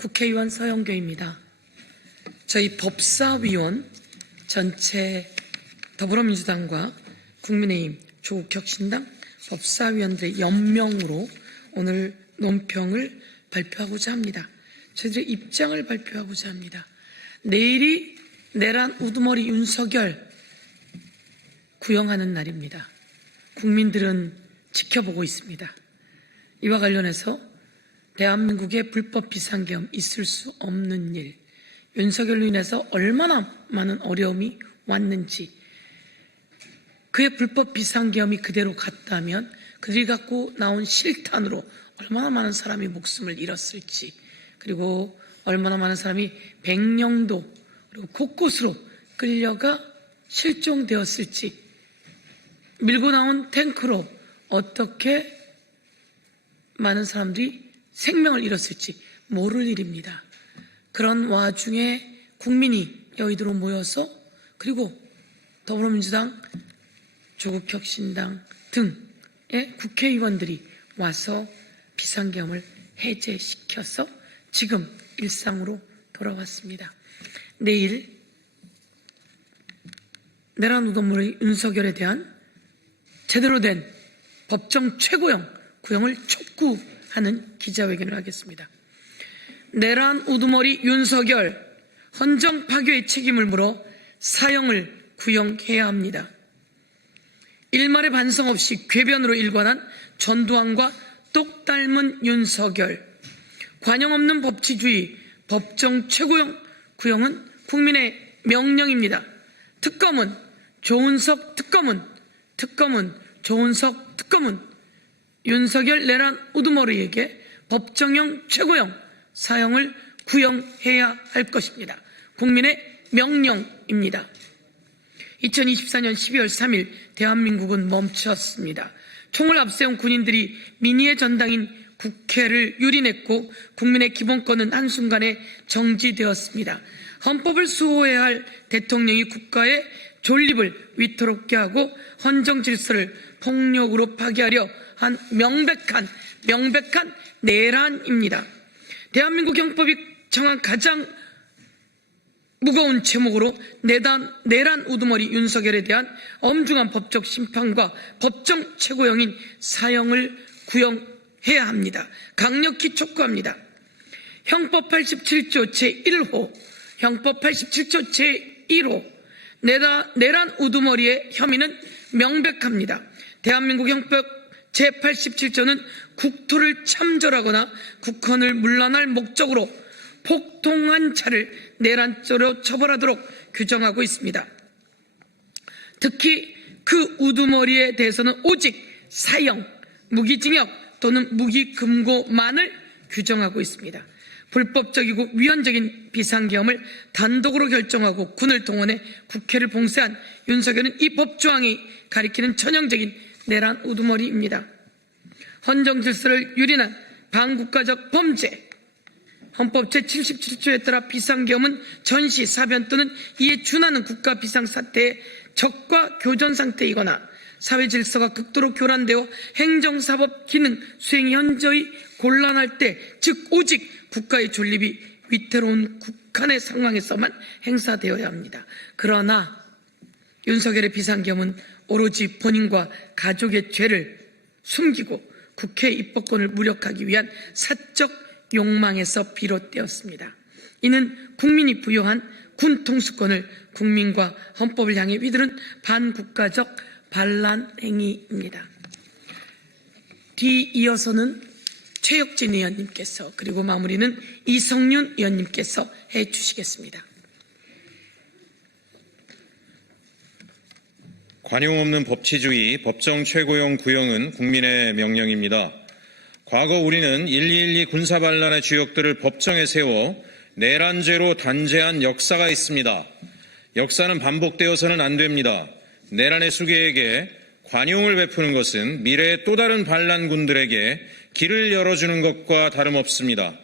국회의원 서영교입니다. 저희 법사위원 전체 더불어민주당과 국민의힘, 조국혁신당 법사위원들의 연명으로 오늘 논평을 발표하고자 합니다. 저희들의 입장을 발표하고자 합니다. 내일이 내란 우두머리 윤석열 구형하는 날입니다. 국민들은 지켜보고 있습니다. 이와 관련해서 대한민국의 불법 비상계엄 있을 수 없는 일, 윤석열로 인해서 얼마나 많은 어려움이 왔는지, 그의 불법 비상계엄이 그대로 갔다면 그들이 갖고 나온 실탄으로 얼마나 많은 사람이 목숨을 잃었을지, 그리고 얼마나 많은 사람이 백령도 그리고 곳곳으로 끌려가 실종되었을지, 밀고 나온 탱크로 어떻게 많은 사람들이 생명을 잃었을지 모를 일입니다. 그런 와중에 국민이 여의도로 모여서, 그리고 더불어민주당, 조국혁신당 등의 국회의원들이 와서 비상계엄을 해제시켜서 지금 일상으로 돌아왔습니다. 내일 내란 우두머리 윤석열에 대한 제대로 된 법정 최고형 구형을 촉구하는 기자회견을 하겠습니다. 내란 우두머리 윤석열 헌정 파괴의 책임을 물어 사형을 구형해야 합니다. 일말의 반성 없이 궤변으로 일관한 전두환과 똑 닮은 윤석열, 관용 없는 법치주의 법정 최고형 구형은 국민의 명령입니다. 특검은 조은석 특검은 조은석 특검은 윤석열 내란 우두머리에게 법정형 최고형 사형을 구형해야 할 것입니다. 국민의 명령입니다. 2024년 12월 3일 대한민국은 멈췄습니다. 총을 앞세운 군인들이 민의의 전당인 국회를 유린했고 국민의 기본권은 한순간에 정지되었습니다. 헌법을 수호해야 할 대통령이 국가의 존립을 위태롭게 하고 헌정 질서를 폭력으로 파괴하려 한 명백한 내란입니다. 대한민국 형법이 정한 가장 무거운 제목으로 내란 우두머리 윤석열에 대한 엄중한 법적 심판과 법정 최고형인 사형을 구형해야 합니다. 강력히 촉구합니다. 형법 87조 제1호, 형법 87조 제1호 내란 우두머리의 혐의는 명백합니다. 대한민국 형법 제87조는 국토를 참전하거나 국헌을 문란할 목적으로 폭동한 자를 내란죄로 처벌하도록 규정하고 있습니다. 특히 그 우두머리에 대해서는 오직 사형, 무기징역 또는 무기금고만을 규정하고 있습니다. 불법적이고 위헌적인 비상계엄을 단독으로 결정하고 군을 동원해 국회를 봉쇄한 윤석열은 이 법조항이 가리키는 전형적인 내란 우두머리입니다. 헌정 질서를 유린한 반국가적 범죄, 헌법 제77조에 따라 비상계엄은 전시, 사변 또는 이에 준하는 국가 비상사태의 적과 교전 상태이거나 사회 질서가 극도로 교란되어 행정사법 기능 수행이 현저히 곤란할 때, 즉 오직 국가의 존립이 위태로운 국한의 상황에서만 행사되어야 합니다. 그러나 윤석열의 비상계엄은 오로지 본인과 가족의 죄를 숨기고 국회 입법권을 무력하기 위한 사적 욕망에서 비롯되었습니다. 이는 국민이 부여한 군 통수권을 국민과 헌법을 향해 휘두른 반국가적 반란 행위입니다. 뒤이어서는 최혁진 의원님께서, 그리고 마무리는 이성윤 의원님께서 해주시겠습니다. 관용 없는 법치주의 법정 최고형 구형은 국민의 명령입니다. 과거 우리는 12.12 군사반란의 주역들을 법정에 세워 내란죄로 단죄한 역사가 있습니다. 역사는 반복되어서는 안 됩니다. 내란의 수괴에게 관용을 베푸는 것은 미래의 또 다른 반란군들에게 길을 열어주는 것과 다름없습니다.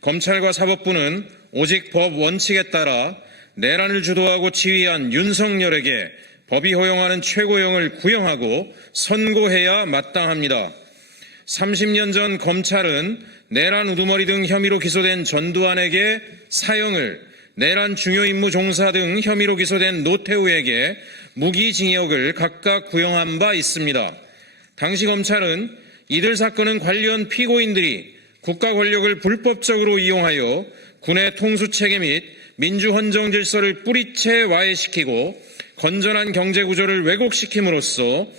검찰과 사법부는 오직 법 원칙에 따라 내란을 주도하고 지휘한 윤석열에게 법이 허용하는 최고형을 구형하고 선고해야 마땅합니다. 30년 전 검찰은 내란 우두머리 등 혐의로 기소된 전두환에게 사형을, 내란 중요 임무 종사 등 혐의로 기소된 노태우에게 무기징역을 각각 구형한 바 있습니다. 당시 검찰은 이들 사건은 관련 피고인들이 국가 권력을 불법적으로 이용하여 군의 통수체계 및 민주헌정 질서를 뿌리채 와해시키고 건전한 경제구조를 왜곡시킴으로써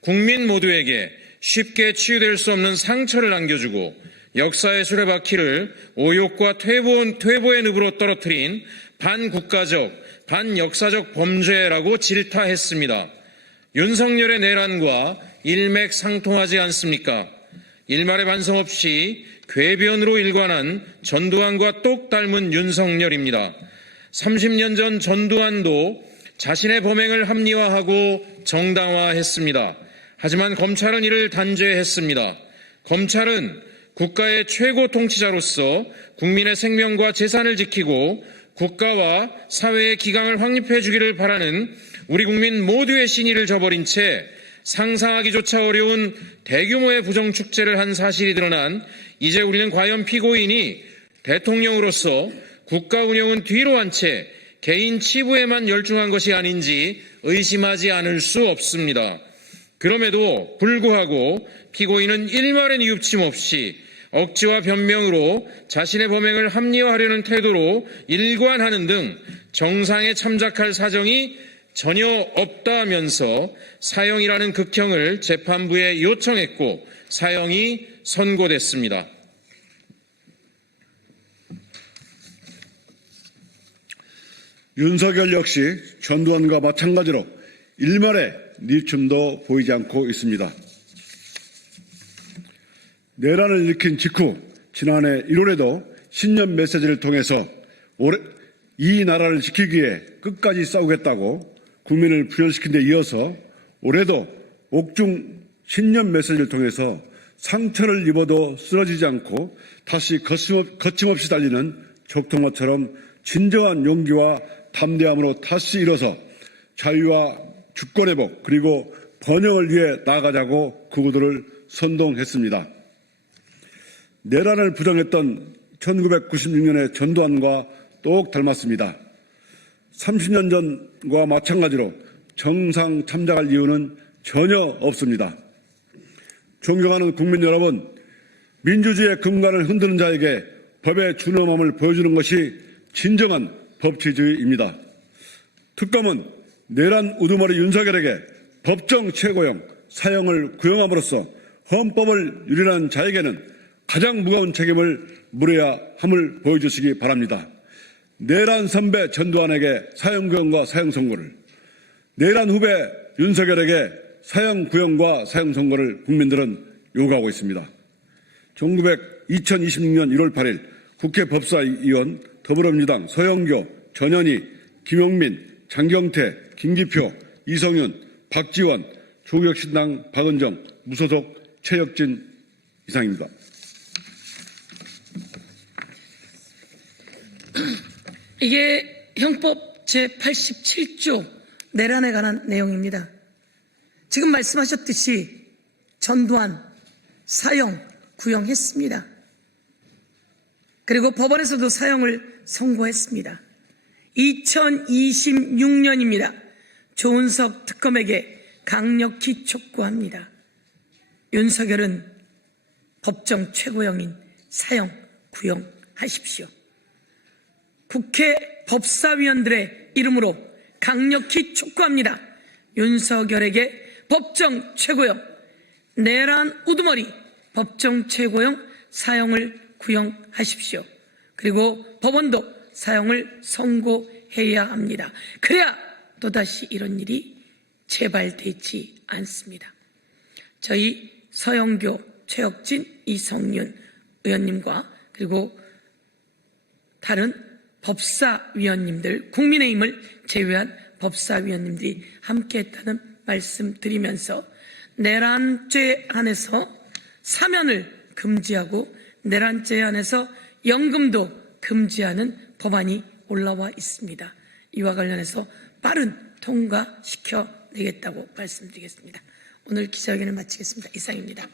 국민 모두에게 쉽게 치유될 수 없는 상처를 안겨주고 역사의 수레바퀴를 오욕과 퇴보의 늪으로 떨어뜨린 반국가적, 반역사적 범죄라고 질타했습니다. 윤석열의 내란과 일맥상통하지 않습니까? 일말의 반성 없이 궤변으로 일관한 전두환과 똑 닮은 윤석열입니다. 30년 전 전두환도 자신의 범행을 합리화하고 정당화했습니다. 하지만 검찰은 이를 단죄했습니다. 검찰은 국가의 최고 통치자로서 국민의 생명과 재산을 지키고 국가와 사회의 기강을 확립해 주기를 바라는 우리 국민 모두의 신의를 저버린 채 상상하기조차 어려운 대규모의 부정축제를 한 사실이 드러난 이제 우리는 과연 피고인이 대통령으로서 국가 운영은 뒤로 한 채 개인 치부에만 열중한 것이 아닌지 의심하지 않을 수 없습니다. 그럼에도 불구하고 피고인은 일말의 뉘우침 없이 억지와 변명으로 자신의 범행을 합리화하려는 태도로 일관하는 등 정상에 참작할 사정이 전혀 없다면서 사형이라는 극형을 재판부에 요청했고 사형이 선고됐습니다. 윤석열 역시 전두환과 마찬가지로 일말의 뉘우침도 보이지 않고 있습니다. 내란을 일으킨 직후 지난해 1월에도 신년 메시지를 통해서 이 나라를 지키기 위해 끝까지 싸우겠다고 국민을 부혈시킨 데 이어서 올해도 옥중 신년 메시지를 통해서 상처를 입어도 쓰러지지 않고 다시 거침없이 달리는 적통마처럼 진정한 용기와 담대함으로 다시 일어서 자유와 주권회복 그리고 번영을 위해 나아가자고 구구들을 선동했습니다. 내란을 부정했던 1996년의 전두환과 똑 닮았습니다. 30년 전과 마찬가지로 정상 참작할 이유는 전혀 없습니다. 존경하는 국민 여러분, 민주주의의 근간을 흔드는 자에게 법의 준엄함을 보여주는 것이 진정한 법치주의입니다. 특검은 내란 우두머리 윤석열에게 법정 최고형 사형을 구형함으로써 헌법을 유린한 자에게는 가장 무거운 책임을 물어야 함을 보여주시기 바랍니다. 내란 선배 전두환에게 사형 구형과 사형 선고를, 내란 후배 윤석열에게 사형 구형과 사형 선고를 국민들은 요구하고 있습니다. 2026년 1월 8일 국회 법사위원 더불어민주당 서영교, 전현희, 김용민, 장경태, 김기표, 이성윤, 박지원, 조국혁신당 박은정, 무소속 최혁진 이상입니다. 이게 형법 제87조 내란에 관한 내용입니다. 지금 말씀하셨듯이 전두환 사형 구형했습니다. 그리고 법원에서도 사형을 선고했습니다. 2026년입니다. 조은석 특검에게 강력히 촉구합니다. 윤석열은 법정 최고형인 사형 구형하십시오. 국회 법사위원들의 이름으로 강력히 촉구합니다. 윤석열에게 법정 최고형, 내란 우두머리 법정 최고형 사형을 구형하십시오. 그리고 법원도 사형을 선고해야 합니다. 그래야 또다시 이런 일이 재발되지 않습니다. 저희 서영교, 최혁진, 이성윤 의원님과 그리고 다른 법사위원님들, 국민의힘을 제외한 법사위원님들이 함께했다는 말씀드리면서 내란죄 안에서 사면을 금지하고 내란죄 안에서 연금도 금지하는 법안이 올라와 있습니다. 이와 관련해서 빠른 통과시켜내겠다고 말씀드리겠습니다. 오늘 기자회견을 마치겠습니다. 이상입니다.